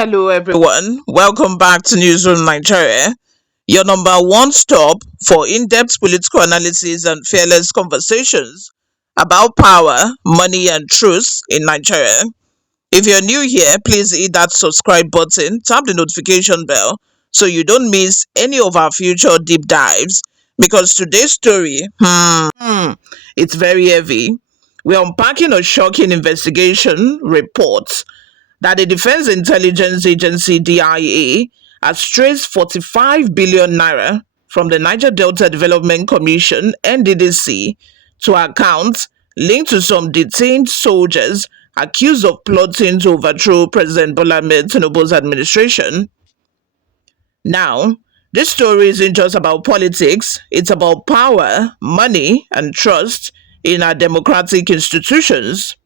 Hello, everyone. Welcome back to Newsroom Nigeria, your number one stop for in depth political analysis and fearless conversations about power, money, and truth in Nigeria. If you're new here, please hit that subscribe button, tap the notification bell so you don't miss any of our future deep dives. Because today's story, it's very heavy. We're unpacking a shocking investigation report that the Defense Intelligence Agency DIA has traced 45 billion naira from the Niger Delta Development Commission NDDC to accounts linked to some detained soldiers accused of plotting to overthrow President Bola Ahmed Tinubu's administration. Now, this story isn't just about politics, it's about power, money, and trust in our democratic institutions.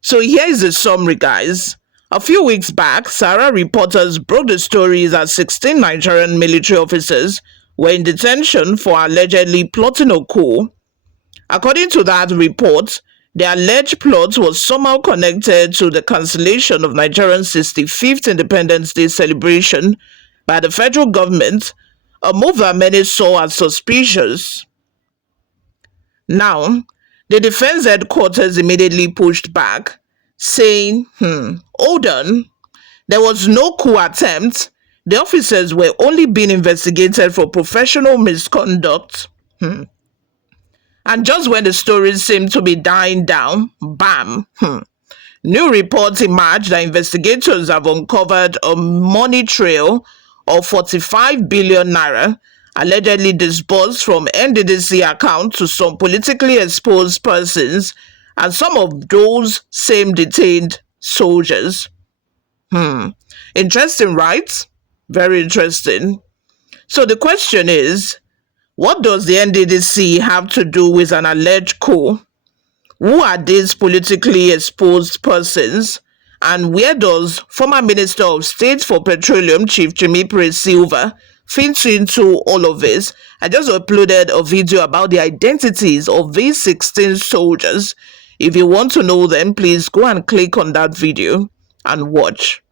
So here is the summary, guys. A few weeks back, Sarah reporters broke the story that 16 Nigerian military officers were in detention for allegedly plotting a coup. According to that report, the alleged plot was somehow connected to the cancellation of Nigeria's 65th Independence Day celebration by the federal government, a move that many saw as suspicious. Now, the defense headquarters immediately pushed back, saying, hold on, there was no coup attempt. The officers were only being investigated for professional misconduct. And just when the stories seemed to be dying down, bam, new reports emerged that investigators have uncovered a money trail of 45 billion naira allegedly disbursed from Nddc account to some politically exposed persons and some of those same detained soldiers. Interesting, right? Very interesting. So the question is, what does the Nddc have to do with an alleged coup? Who are these politically exposed persons? And where does former Minister of State for Petroleum, Chief Timipre Sylva, fit into all of this? I just uploaded a video about the identities of these 16 soldiers. If you want to know them, please go and click on that video and watch.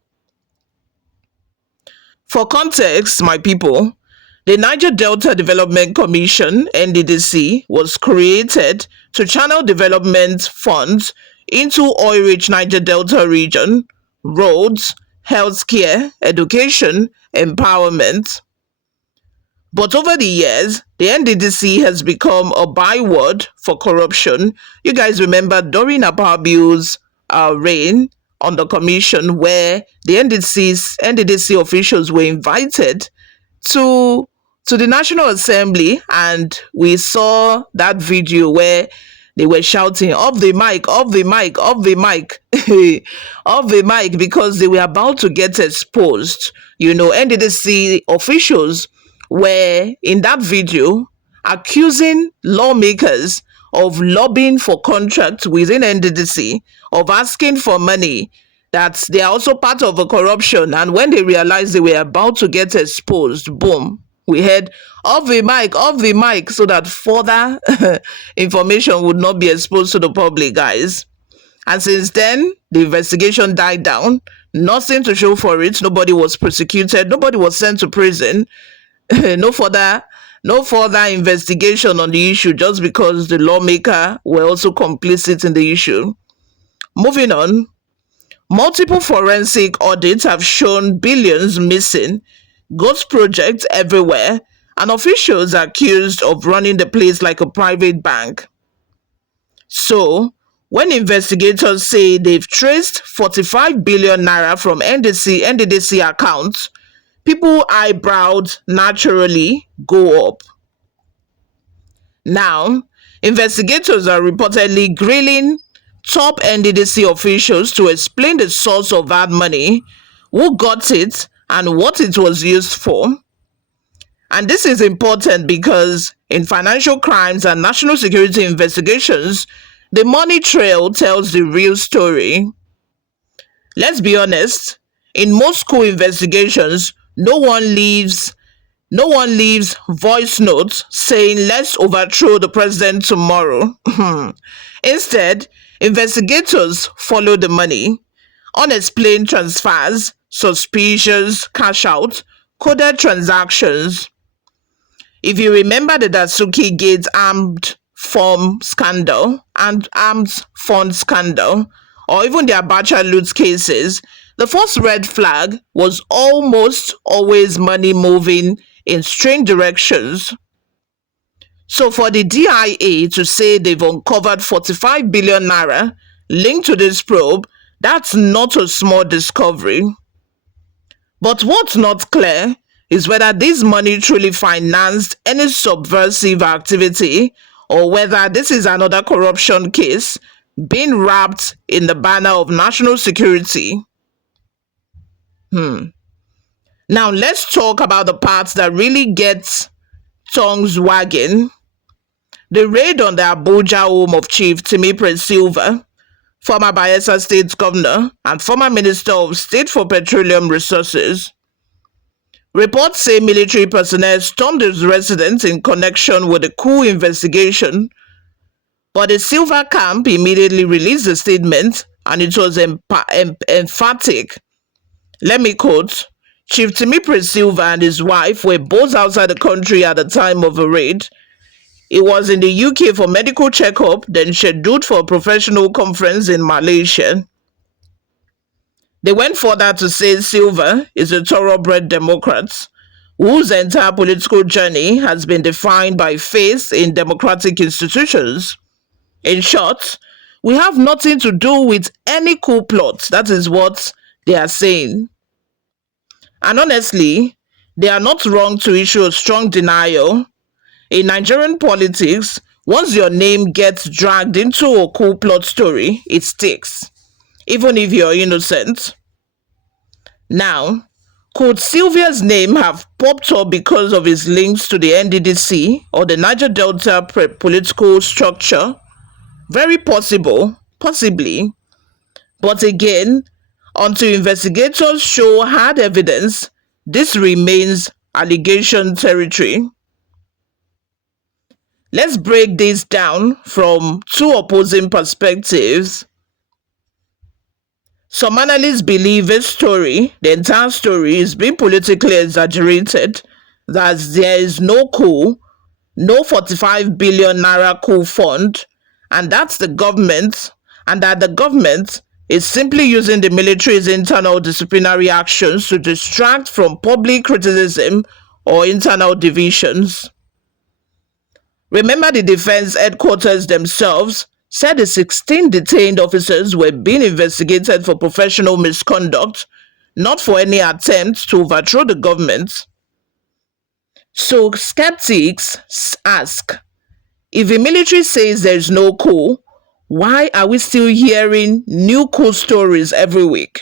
For context, my people, the Niger Delta Development Commission, NDDC, was created to channel development funds into oil-rich Niger Delta region, roads, healthcare, education, empowerment. But over the years, the NDDC has become a byword for corruption. You guys remember during Ababu's reign on the commission, where the NDDC officials were invited to the National Assembly, and we saw that video where they were shouting, off the mic, off the mic, off the mic, off the mic, because they were about to get exposed. You know, NDDC officials were in that video accusing lawmakers of lobbying for contracts within NDDC, of asking for money, that they are also part of a corruption. And when they realized they were about to get exposed, boom, we heard off the mic, so that further information would not be exposed to the public, guys. And since then, the investigation died down. Nothing to show for it. Nobody was prosecuted. Nobody was sent to prison. No further investigation on the issue, just because the lawmaker were also complicit in the issue. Moving on, multiple forensic audits have shown billions missing, ghost projects everywhere, and officials are accused of running the place like a private bank. So, when investigators say they've traced 45 billion naira from NDDC accounts, people eyebrows naturally go up. Now, investigators are reportedly grilling top NDDC officials to explain the source of that money, who got it, and what it was used for. And this is important because in financial crimes and national security investigations, the money trail tells the real story. Let's be honest, in most coup investigations, no one leaves voice notes saying, let's overthrow the president tomorrow. Instead, investigators follow the money. Unexplained transfers, suspicious cash out, coded transactions. If you remember the Dasuki Gate armed fund scandal, or even the Abacha loot cases, the first red flag was almost always money moving in strange directions. So for the DIA to say they've uncovered 45 billion naira linked to this probe, that's not a small discovery. But what's not clear is whether this money truly financed any subversive activity or whether this is another corruption case being wrapped in the banner of national security. Now let's talk about the parts that really get tongues wagging. The raid on the Abuja home of Chief Timipre Sylva, former Bayelsa State Governor and former Minister of State for Petroleum Resources. Reports say military personnel stormed his residence in connection with the Coup investigation, but the Sylva camp immediately released a statement and it was emphatic. Let me quote, Chief Timipre Sylva and his wife were both outside the country at the time of the raid. He was in the UK for medical checkup, then scheduled for a professional conference in Malaysia. They went further to say Sylva is a thoroughbred Democrat whose entire political journey has been defined by faith in democratic institutions. In short, we have nothing to do with any coup plot. That is what they are saying. And honestly, they are not wrong to issue a strong denial. In Nigerian politics, once your name gets dragged into a coup plot story, it sticks, even if you're innocent. Now, could Sylvia's name have popped up because of his links to the Nddc or the Niger Delta political structure? Very possible, possibly. But again, until investigators show hard evidence, this remains allegation territory. Let's break this down from two opposing perspectives. Some analysts believe this story, the entire story, is being politically exaggerated, that there is no coup, no 45 billion naira coup fund, and that's the government, and that the government is simply using the military's internal disciplinary actions to distract from public criticism or internal divisions. Remember, the defense headquarters themselves said the 16 detained officers were being investigated for professional misconduct, not for any attempt to overthrow the government. So skeptics ask, if the military says there is no coup, why are we still hearing new coup stories every week?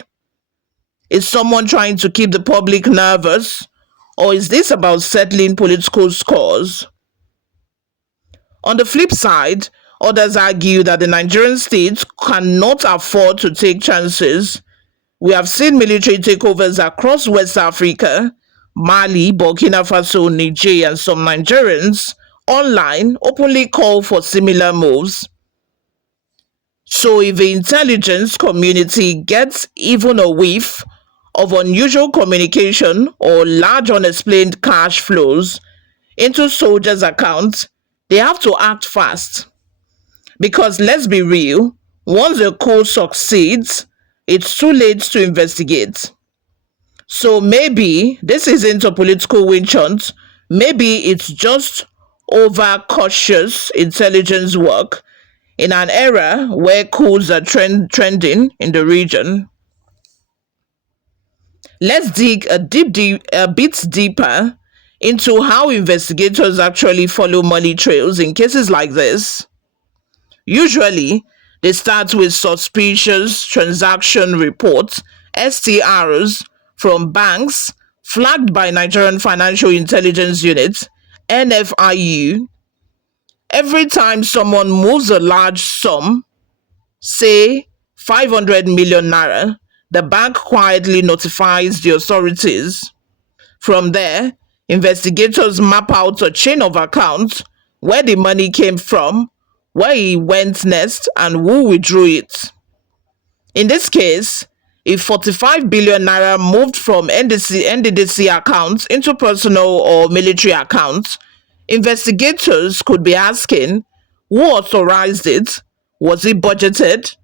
Is someone trying to keep the public nervous, or is this about settling political scores? On the flip side, others argue that the Nigerian state cannot afford to take chances. We have seen military takeovers across West Africa, Mali, Burkina Faso, Niger, and some Nigerians online openly call for similar moves. So if the intelligence community gets even a whiff of unusual communication or large unexplained cash flows into soldiers' accounts, they have to act fast. Because let's be real, once the coup succeeds, it's too late to investigate. So maybe this isn't a political witch hunt, maybe it's just overcautious intelligence work in an era where coups are trending in the region. Let's dig a bit deeper into how investigators actually follow money trails in cases like this. Usually, they start with suspicious transaction reports, STRs, from banks flagged by Nigerian Financial Intelligence Unit, NFIU. Every time someone moves a large sum, say 500 million naira, the bank quietly notifies the authorities. From there, investigators map out a chain of accounts, where the money came from, where it went next, and who withdrew it. In this case, if 45 billion naira moved from NDDC accounts into personal or military accounts, investigators could be asking, who authorized it? Was it budgeted?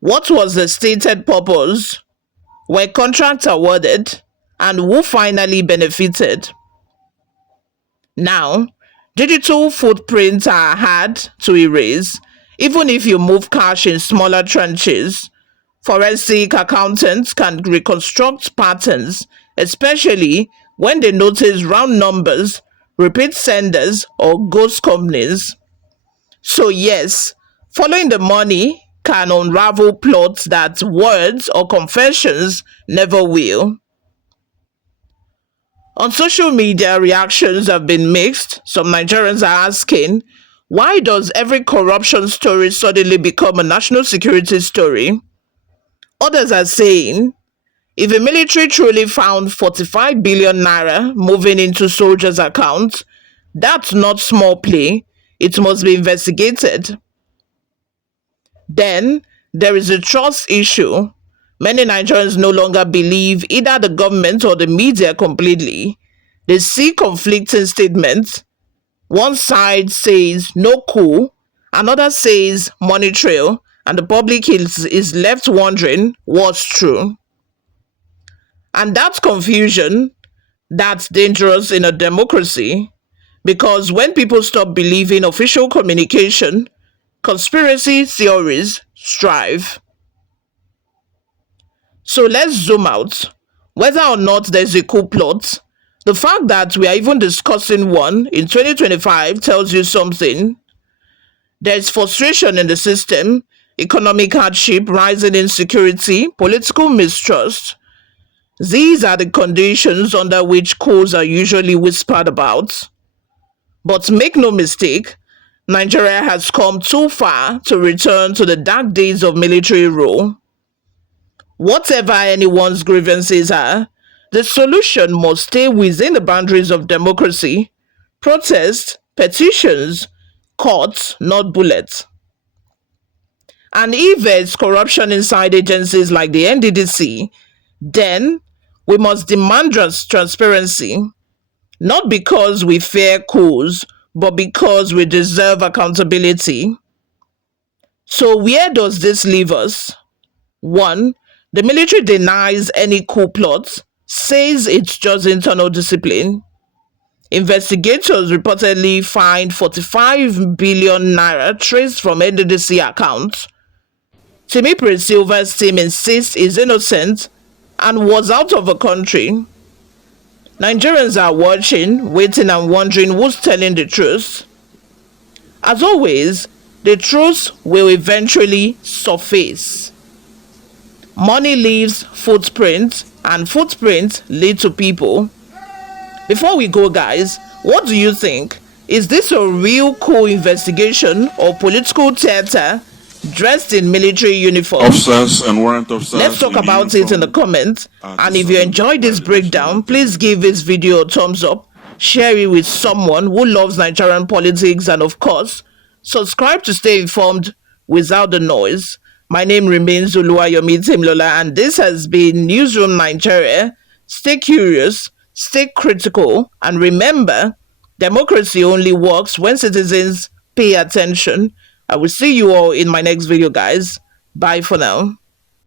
What was the stated purpose? Were contracts awarded? And who finally benefited? Now, digital footprints are hard to erase, even if you move cash in smaller tranches. Forensic accountants can reconstruct patterns, especially when they notice round numbers, repeat senders, or ghost companies. So, yes, following the money can unravel plots that words or confessions never will. On social media, reactions have been mixed. Some Nigerians are asking, why does every corruption story suddenly become a national security story? Others are saying, if the military truly found 45 billion naira moving into soldiers' accounts, that's not small play. It must be investigated. Then there is a trust issue. Many Nigerians no longer believe either the government or the media completely. They see conflicting statements. One side says no coup, another says money trail, and the public is left wondering what's true. And that confusion, that's dangerous in a democracy, because when people stop believing official communication, conspiracy theories strive. So let's zoom out. Whether or not there's a coup plot, the fact that we are even discussing one in 2025 tells you something. There's frustration in the system, economic hardship, rising insecurity, political mistrust. These are the conditions under which coups are usually whispered about. But make no mistake, Nigeria has come too far to return to the dark days of military rule. Whatever anyone's grievances are, the solution must stay within the boundaries of democracy, protest, petitions, courts, not bullets. And if there's corruption inside agencies like the Nddc, then we must demand transparency, not because we fear coups, but because we deserve accountability. So where does this leave us? 1. The military denies any coup plots, says it's just internal discipline. Investigators reportedly find 45 billion naira traced from NDC accounts. Timipre Sylva's team insists he's innocent and was out of the country. Nigerians are watching, waiting and wondering who's telling the truth. As always, the truth will eventually surface. Money leaves footprints, and footprints lead to people. Before we go, guys, what do you think? Is this a real coup investigation or political theater dressed in military uniform? Officers and warrant officers. Let's talk about it in the comments. And if you enjoyed this breakdown, please give this video a thumbs up, share it with someone who loves Nigerian politics, and of course, subscribe to stay informed without the noise. My name remains Oluwayomi Temlola, and this has been Newsroom Nigeria. Stay curious, stay critical, and remember, democracy only works when citizens pay attention. I will see you all in my next video, guys. Bye for now.